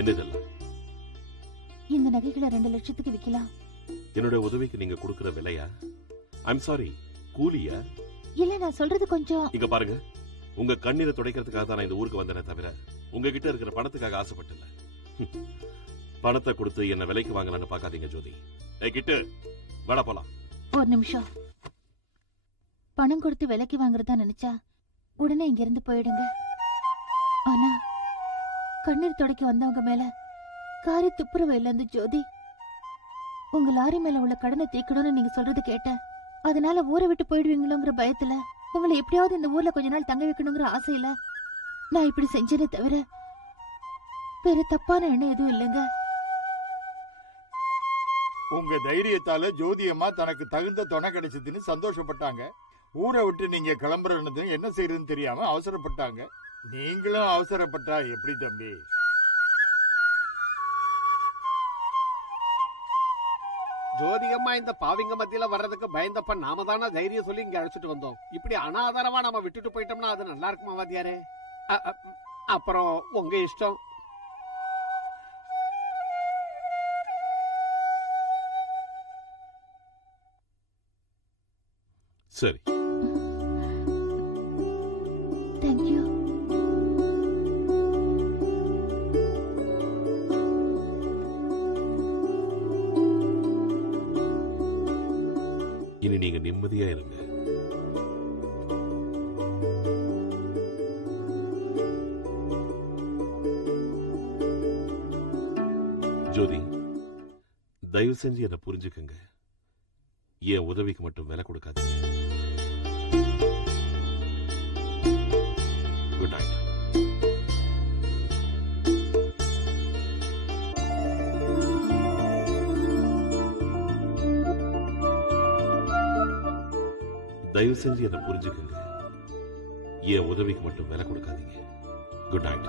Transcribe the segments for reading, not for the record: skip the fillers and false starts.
என்ன இதெல்லாம்? இந்த நகைகளை 2 லட்சத்துக்கு விக்கலாம். என்னோட உதவிக்கு நீங்க கொடுக்கிற விலையா? ஐம் சாரி, கூலியா? இல்ல, நான் சொல்றது கொஞ்சம். இங்க பாருங்க, உங்க கண்ணீரை துடைக்கிறதுக்காக தான் நான் இந்த ஊருக்கு வந்தேனே தவிர உங்ககிட்ட இருக்கிற பணத்துக்காக ஆசைப்பட்டல. பணத்தை கொடுத்து என்ன விலைக்கு வாங்கலான்னு பாக்காதீங்க ஜோதி. கிட்டு வேலை போலாம். ஒரு நிமிஷம். பணம் கொடுத்து விலைக்கு வாங்குறதா நினைச்சா உடனே இங்க இருந்து போயிடுங்க. ஆனா கண்ணீர் துடைக்க வந்தவங்க மேல காரி துப்புரவு இல்ல ஜோதி. உங்க லாரி மேல உள்ள கடனை தீக்கணும்னு நீங்க சொல்றது கேட்டேன். அதனால ஊரை விட்டு போயிடுவீங்களோங்கிற பயத்துல உங்களை எப்படியாவது இந்த ஊர்ல கொஞ்ச நாள் தங்க வைக்கணுங்கிற ஆசையில நான் இப்படி செஞ்சேனே தவிர வேற தப்பான எண்ணம் எதுவும் இல்லைங்க. உங்க தைரியத்தால ஜோதியம்மா தனக்கு தகுந்த துணை கிடைச்சதுன்னு சந்தோஷப்பட்டாங்க. ஊரை விட்டு நீங்க கிளம்புறது என்ன செய்யறதுன்னு தெரியாம அவசரப்பட்டாங்க. நீங்களும் அவசரப்பட்டா எப்படி தம்பி? ஜோதியம்மா இந்த பாவிங்க மத்தியில வர்றதுக்கு பயந்தப்ப நாம தானே தைரியம் சொல்லி இங்க அழைச்சிட்டு வந்தோம். இப்படி அனாதாரமா நம்ம விட்டுட்டு போயிட்டோம்னா அது நல்லா இருக்குமா வாத்தியாரே? அப்புறம் உங்க இஷ்டம். சரி. தேங்க்யூ. இனி நீங்க நிம்மதியா இருங்க. ஜோதி, தயவு செஞ்சு என்ன புரிஞ்சுக்கங்க. என் உதவிக்கு மட்டும் விலை கொடுக்காதீங்க. Good night. தயவு செஞ்சு என்ன புரிஞ்சுக்கங்க. என் உதவிக்கு மட்டும் விலை கொடுக்காதீங்க. Good night.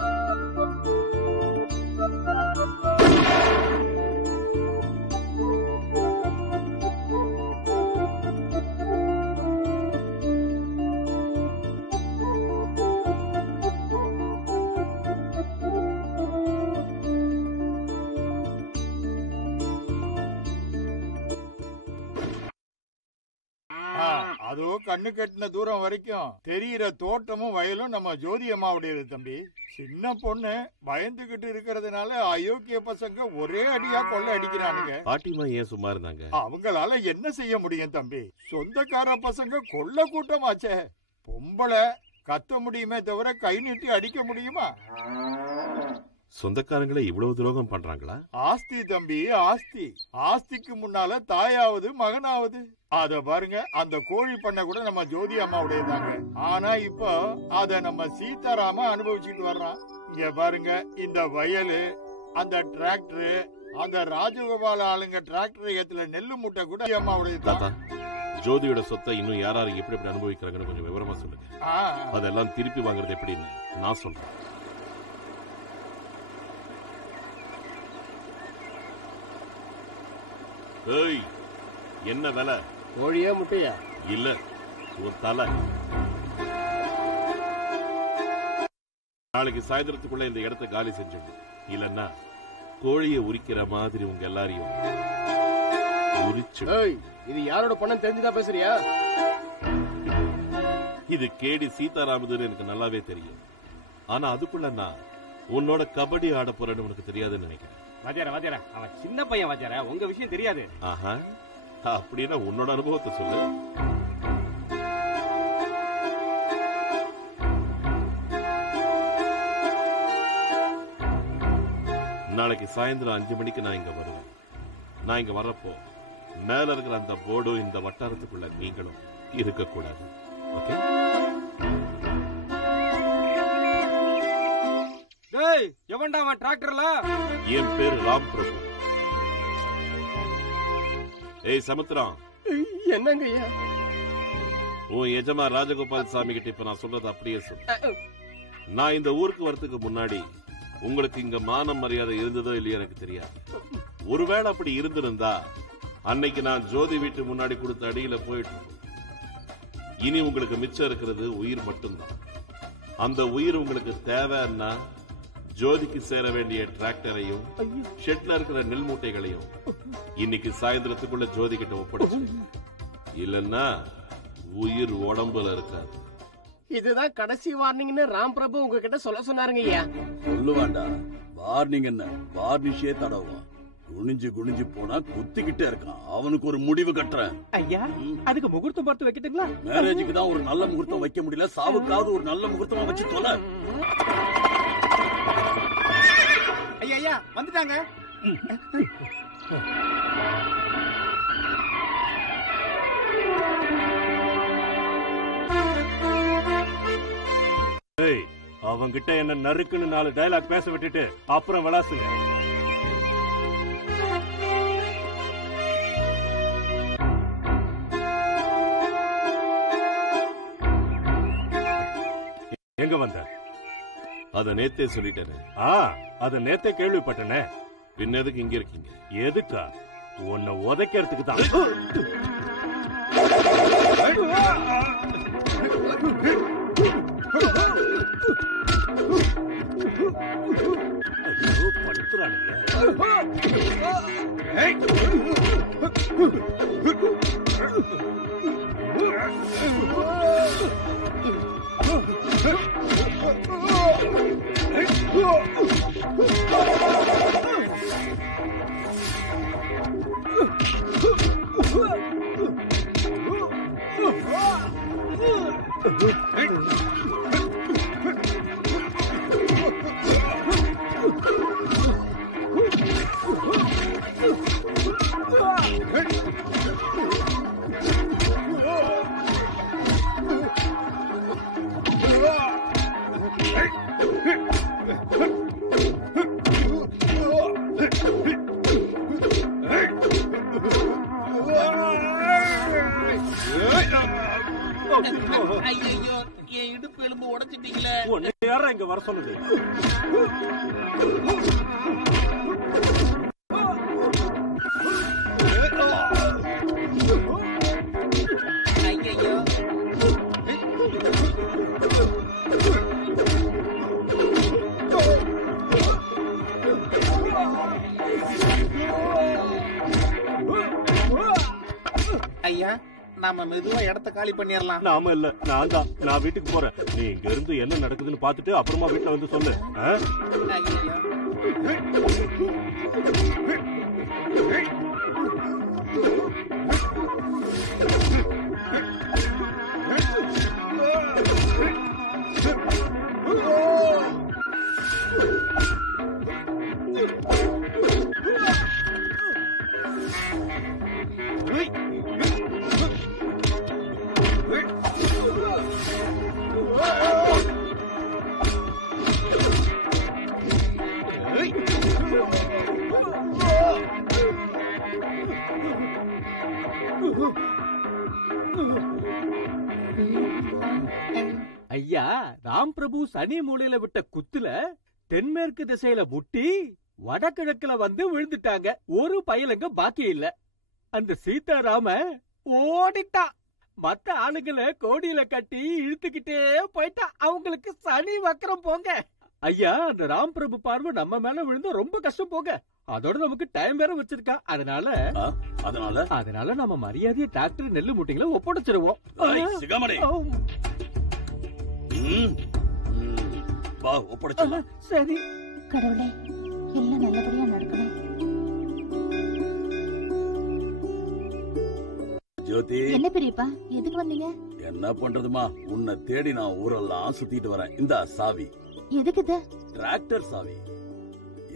அதோ கண்ணு கட்டின தூரம் வரைக்கும் தெரிகிற தோட்டமும் வயலும் நம்ம ஜோதி அம்மாவுடையது தம்பி. சின்ன பொண்ணு பயந்துகிட்டு இருக்கிறதுனால அயோக்கிய பசங்க ஒரே அடியா கொள்ளை அடிக்கிறானுங்க. பாட்டிமா ஏன் சும்மா இருந்தாங்க? அவங்களால என்ன செய்ய முடியும் தம்பி? சொந்தக்கார பசங்க கொள்ள கூட்டமாச்சே. பொம்பளை கத்த முடியுமே தவிர கை நீட்டி அடிக்க முடியுமா? சொந்தக்காரங்களே இவ்வளவு துரோகம் பண்றாங்களா? ஆஸ்தி தம்பி, ஆஸ்தி. ஆஸ்திக்கு முன்னால தாயாவது மகனாவது. அத பாருங்க, அந்த கோழி பண்ண கூட நம்ம ஜோதி அம்மாவுடையதாங்க. ஆனா இப்போ அத நம்ம சீதாராம அனுபவிச்சுட்டு வர்றான். இங்க பாருங்க, இந்த வயலு, அந்த டிராக்டர், அந்த ராஜகோபால ஆளுங்க டிராக்டர் ஏத்துல நெல்லு மூட்டை கூட அம்மாவுடைய. ஜோதியோட சொத்தை இன்னும் யாராரு எப்படி எப்படி அனுபவிக்கிறாங்கன்னு கொஞ்சம் விவரமா சொல்லுங்க. அதெல்லாம் திருப்பி வாங்குறது எப்படின்னு நான் சொல்றேன். ஏய், என்ன விலை? கோழியா முட்டையா? இல்ல, ஒரு தலை. நாளைக்கு சாயந்தரத்துக்குள்ள இந்த இடத்தை காலி செஞ்சிடணும். இல்லன்னா கோழியை உரிக்கிற மாதிரி உங்க எல்லாரையும் உரிச்சு. இது யாரோட பணம் தெரிஞ்சுதான் பேசுறியா? இது கேடி சீதாராமதுன்னு எனக்கு நல்லாவே தெரியும். ஆனா அதுக்குள்ள நான் உன்னோட கபடி ஆட போறேன்னு உனக்கு தெரியாதுன்னு நினைக்கிறேன். வாத்தியாரா, வாத்தியாரா, அவன் சின்ன பையன் வாத்தியாரா, உங்க விஷயம் தெரியாது. ஆஹா, அப்படின்னா உன்னோட அனுபவத்தை சொல்லு. நாளைக்கு சாயந்தரம் 5 மணிக்கு நான் இங்க வருவேன். நான் இங்க வர்றப்போ மேல இருக்கிற அந்த போர்டும் இந்த வட்டாரத்துக்குள்ள நீங்களும் இருக்கக்கூடாது. ஓகே? எவன்டா அவன் டிராக்டர்ல? என் பேரு ராம் பிரபு. ஏய் சமுத்திரம். என்னங்கய்யா? உன் எஜமா ராஜகோபால் சாமி கிட்ட இப்ப நான் சொல்றது அப்படியே சொல்லு. நான் இந்த ஊருக்கு வரதுக்கு முன்னாடி உங்களுக்கு இங்க மானம் மரியாதை இருந்ததோ இல்லையோ எனக்கு தெரியாது. ஒருவேளை அப்படி இருந்திருந்தா அன்னைக்கு நான் ஜோதி வீட்டு முன்னாடி கொடுத்த அடியில போயிட்டு. இனி உங்களுக்கு மிச்சம் இருக்கிறது உயிர் மட்டும்தான். அந்த உயிர் உங்களுக்கு தேவைன்னா ஜோதிக்கு சேர வேண்டிய டிராக்டரையும் ஷெட்ல இருக்கிற நெல் மூட்டைகளையும் இன்னைக்கு சாயந்தரத்துக்குள்ள ஜோதி கிட்ட ஒப்படைச்சு, இல்லன்னா உயிர் உடம்புல இருக்காது. இதுதான் கடைசி வார்னிங்னு ராம் பிரபு உங்ககிட்ட சொல்ல சொன்னாருங்க ஐயா. சொல்லுவாண்டா, வார்னிங் என்ன வார்னிஷே தடவான். குனிஞ்சு குனிஞ்சு போனா குத்திக்கிட்டே இருக்கான். அவனுக்கு ஒரு முடிவு கட்டுறேன். ஐயா, அதுக்கு முகூர்த்தம் பார்த்து வைக்கட்டுங்களா? மேரேஜுக்கு தான் ஒரு நல்ல முகூர்த்தம் வைக்க முடியல, சாவுக்காவது ஒரு நல்ல முகூர்த்தமா வச்சு தொலை. ஐயா ஐயா வந்துட்டாங்க. அவங்கிட்ட என்ன நறுக்குன்னு 4 டயலாக் பேச விட்டுட்டு அப்புறம் விளாசுங்க. எங்க வந்த? அத நேத்தே சொல்லிட்டேன். அத நேத்தே கேள்விப்பட்டனே. பின்ன எதுக்கு இங்க இருக்கீங்க? எதுக்கா? உன்னை உதைக்கிறதுக்கு தான். ஐயோ, படுத்துறானுங்க. ஐயோ, என் இடுப்பு எலும்பு உடைச்சிட்டீங்களே. உன்னை யாரா இங்க வர சொன்னது? ஐயோ, ஐயா, நாம மெதுவா இடத்த காலி பண்ணிடலாம். நாம இல்ல, நான் தான். நான் வீட்டுக்கு போறேன். நீ இங்க இருந்து என்ன நடக்குதுன்னு பாத்துட்டு அப்புறமா வீட்டுல வந்து சொல்லு. ஐயா, ராம் பிரபு சனி மூலையில விட்ட குத்துல தென்மேற்கு திசையில முட்டி வடகிழக்குல வந்து விழுந்துட்டாங்க. ஒரு பயலுங்க பாக்கி இல்ல. அந்த சீதாராம ஓடிட்டா. மத்த ஆளுங்களை கோடியில கட்டி இழுத்துக்கிட்டே போயிட்டா. அவங்களுக்கு சனி வக்கரம் போங்க. ஐயா, அந்த ராம் பிரபு பார்வை நம்ம மேல விழுந்து ரொம்ப கஷ்டம் போங்க. அதோட நமக்கு டைம் வேற வச்சிருக்கா. அதனால நம்ம மரியாதையை டிராக்டர் நெல்லு மூட்டைகளை ஒப்படைச்சிருவோம். சரி. கடவுளே, எல்லாம் நல்லபடியா நடக்கணும். ஜோதி, என்ன பெரியப்பா, எதுக்கு வந்தீங்க? என்ன பண்றதுமா, உன்னை தேடி நான் ஊரெல்லாம் சுத்திட்டு வரேன். இந்த சாவி எதுக்கு? டிராக்டர் சாவி.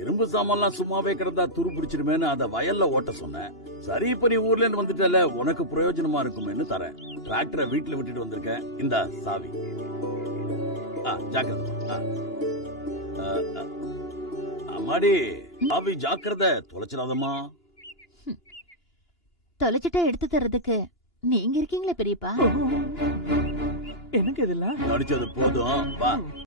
இரும்பு சாமான்லாம் சும்மாவே கிடந்தா துரு பிடிச்சிருமேன்னு அத வயல்ல ஓட்ட சொன்னேன். சரி, இப்ப நீ ஊர்ல இருந்து வந்துட்டல, உனக்கு பிரயோஜனமா இருக்கும்னு தரேன். டிராக்டரை வீட்டுல விட்டுட்டு வந்திருக்கேன். இந்த சாவி. ஜாக்கிரதை. அம்மாடி, சாவி ஜாக்கிரதை, தொலைச்சிடாதம்மா. தொலைச்சிட்டா எடுத்து தர்றதுக்கு நீங்க இருக்கீங்களே பெரியப்பா. எனக்கு இதெல்லாம் நடிச்சது போதும். வா.